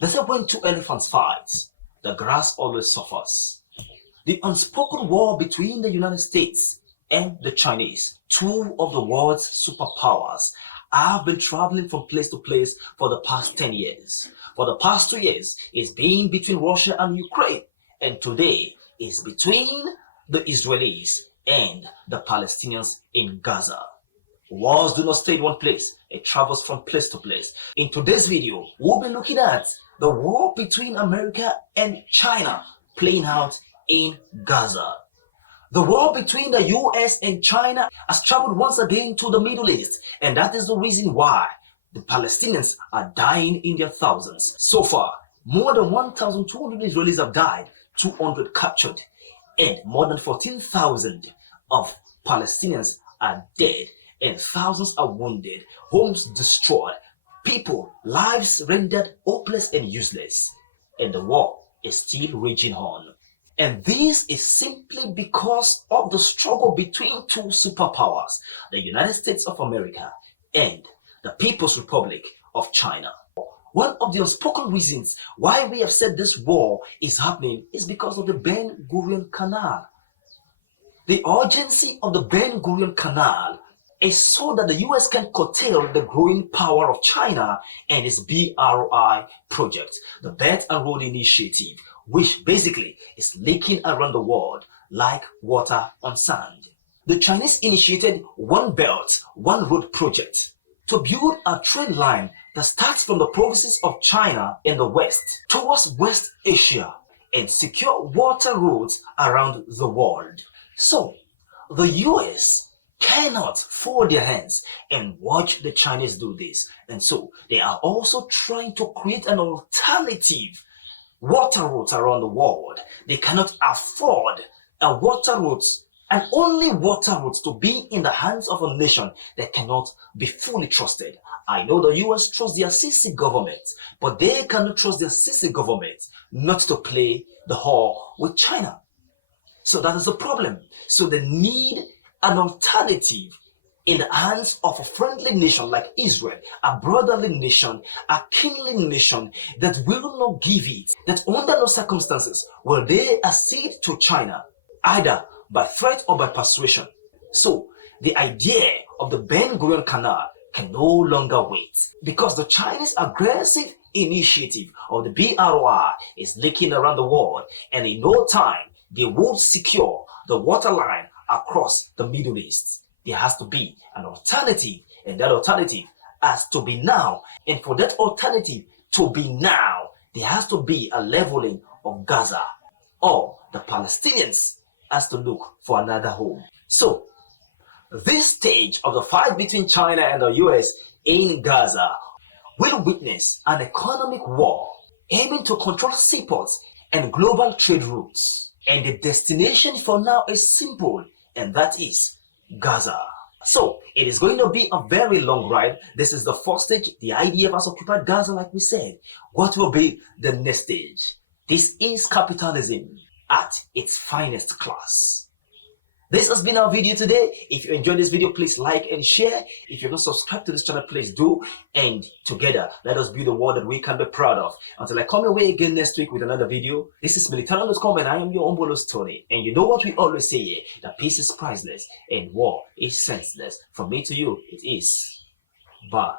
They say when two elephants fight, the grass always suffers. The unspoken war between the United States and the Chinese, two of the world's superpowers, have been traveling from place to place for the past 10 years. For the past 2 years, it's been between Russia and Ukraine. And today, it's between the Israelis and the Palestinians in Gaza. Wars do not stay in one place, it travels from place to place. In today's video, we'll be looking at the war between America and China playing out in Gaza. The war between the US and China has traveled once again to the Middle East, and that is the reason why the Palestinians are dying in their thousands. So far, more than 1,200 Israelis have died, 200 captured, and more than 14,000 of Palestinians are dead, and thousands are wounded, homes destroyed, people, lives rendered hopeless and useless, and the war is still raging on. And this is simply because of the struggle between two superpowers, the United States of America and the People's Republic of China. One of the unspoken reasons why we have said this war is happening is because of the Ben Gurion Canal. The urgency of the Ben Gurion Canal is so that the US can curtail the growing power of China and its BRI project, the Belt and Road Initiative, which basically is leaking around the world like water on sand. The Chinese initiated One Belt, One Road project to build a train line that starts from the provinces of China in the west towards West Asia and secure water roads around the world. So, the US cannot fold their hands and watch the Chinese do this. And so, they are also trying to create an alternative water routes around the world. They cannot afford a water routes and only water routes to be in the hands of a nation that cannot be fully trusted. I know the US trusts their Sisi government, but they cannot trust their Sisi government not to play the whore with China. So that is the problem. So they need an alternative in the hands of a friendly nation like Israel, a brotherly nation, a kingly nation that will not give it, that under no circumstances will they accede to China, either by threat or by persuasion. So the idea of the Ben Gurion Canal can no longer wait because the Chinese aggressive initiative of the BRI is leaking around the world, and in no time they will secure the water line across the Middle East. There has to be an alternative, and that alternative has to be now. And for that alternative to be now, there has to be a leveling of Gaza, or the Palestinians has to look for another home. So, this stage of the fight between China and the US in Gaza will witness an economic war aiming to control seaports and global trade routes. And the destination for now is simple, and that is Gaza. So it is going to be a very long ride. This is the first stage. The IDF has occupied Gaza, like we said. What will be the next stage? This is capitalism at its finest class. This has been our video today. If you enjoyed this video, please like and share. If you're not subscribed to this channel, please do. And together, let us build a world that we can be proud of. Until I come your way again next week with another video, this is Militano.com and I am your humble host, Tony. And you know what we always say here, that peace is priceless and war is senseless. From me to you, it is. Bye.